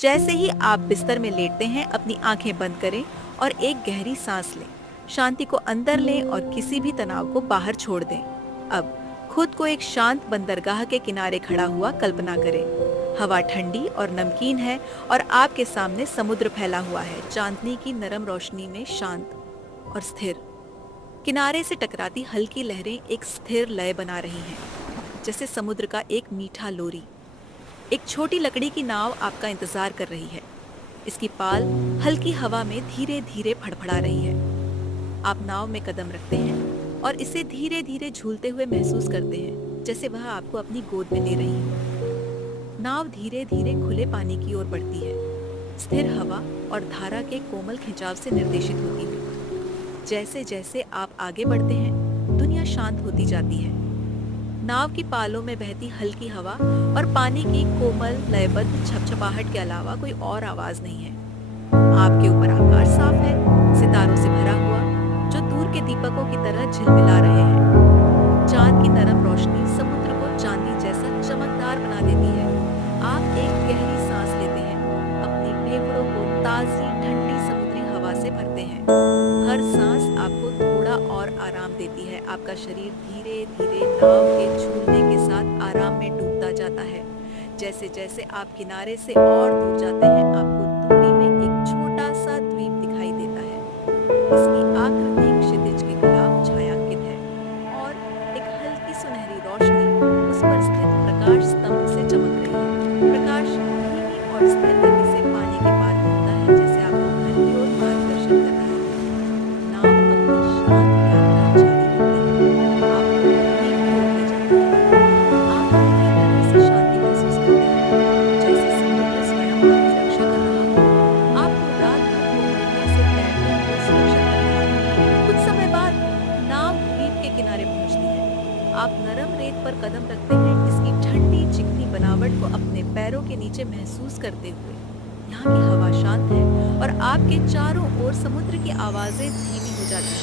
जैसे ही आप बिस्तर में लेटते हैं, अपनी आंखें बंद करें और एक गहरी सांस लें। शांति को अंदर लें और किसी भी तनाव को बाहर छोड़ दें। अब खुद को एक शांत बंदरगाह के किनारे खड़ा हुआ कल्पना करें। हवा ठंडी और नमकीन है और आपके सामने समुद्र फैला हुआ है, चांदनी की नरम रोशनी में शांत और स्थिर। किनारे से टकराती हल्की लहरें एक स्थिर लय बना रही हैं, जैसे समुद्र का एक मीठा लोरी। एक छोटी लकड़ी की नाव आपका इंतजार कर रही है। इसकी पाल हल्की हवा में धीरे धीरे फड़फड़ा रही है। आप नाव में कदम रखते हैं और इसे धीरे धीरे झूलते हुए महसूस करते हैं, जैसे वह आपको अपनी गोद में ले रही हो। नाव धीरे धीरे खुले पानी की ओर बढ़ती है, स्थिर हवा और धारा के कोमल खिंचाव से निर्देशित होती हुई। जैसे जैसे आप आगे बढ़ते हैं, दुनिया शांत होती जाती है। नाव की पालों में बहती हल्की हवा और पानी की कोमल लयबद्ध छपछपाहट के अलावा कोई और आवाज नहीं है। आपके ऊपर आकाश साफ है, सितारों से भरा हुआ, जो दूर के दीपकों की तरह झिलमिला रहे हैं। चांद की नरम रोशनी समुद्र को चांदी जैसा चमकदार बना देती है। आप एक गहरी सांस लेते हैं, अपनी फेफड़ों को ताजी ठंडी समुद्री हवा से भरते हैं। हर सांस आपको थोड़ा और आराम देती है। आपका शरीर धीरे धीरे नाव के झूलने के साथ आराम में डूबता जाता है। जैसे जैसे आप किनारे से और दूर जाते हैं, आपको दूरी में एक छोटा सा द्वीप दिखाई देता है। इसकी आकृति क्षितिज के खिलाफ छायांकित है और एक हल्की सुनहरी रोशनी उस पर स्थित प्रकाश स्तंभ से चमक रही है। प्रकाश धीमी और स्थिर गति से पानी के पार घूमता है, जैसे आपको घर की ओर मार्गदर्शन कर रहा है। नाव अपनी शांत यात्रा जारी रखती है, आपको द्वीप की ओर ले जाती है। आप पूरी तरह से शांति महसूस करते हैं, जैसे समुद्र स्वयं आपकी रक्षा कर रहा हो। आपको रात भर कोमलता से तैरते हुए सुरक्षित लग रहा है। कुछ समय बाद नाव द्वीप के किनारे पहुंचती है। आप नरम रेत पर कदम रखते हैं, इसकी ठंडी चिकनी बनावट को अपने पैरों के नीचे महसूस करते हुए। यहाँ की हवा शांत है और आपके चारों ओर समुद्र की आवाजें धीमी हो जाती हैं।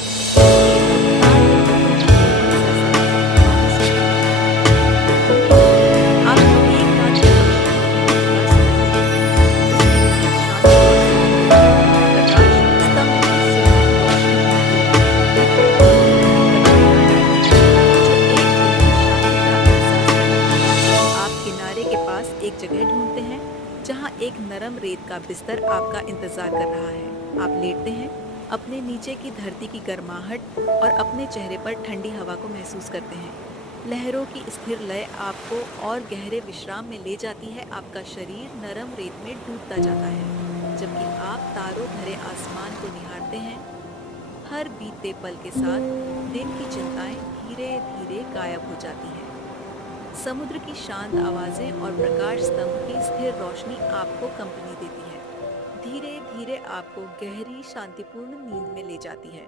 आपको एक रात की रोशनी प्रकाश स्तंभ की सुनहरी रोशनी। आप किनारे के पास एक जगह ढूंढते हैं, जहां एक नरम रेत का बिस्तर आपका इंतजार कर रहा है। आप लेटते हैं, अपने नीचे की धरती की गर्माहट और अपने चेहरे पर ठंडी हवा को महसूस करते हैं। लहरों की स्थिर लय आपको और गहरे विश्राम में ले जाती है। आपका शरीर नरम रेत में डूबता जाता है, जबकि आप तारों भरे आसमान को निहारते हैं। हर बीते पल के साथ दिन की चिंताएं धीरे धीरे गायब हो जाती हैं। समुद्र की शांत आवाजें और प्रकाश स्तंभ की स्थिर रोशनी आपको कंपनी देती है। धीरे धीरे आपको गहरी शांतिपूर्ण नींद में ले जाती है।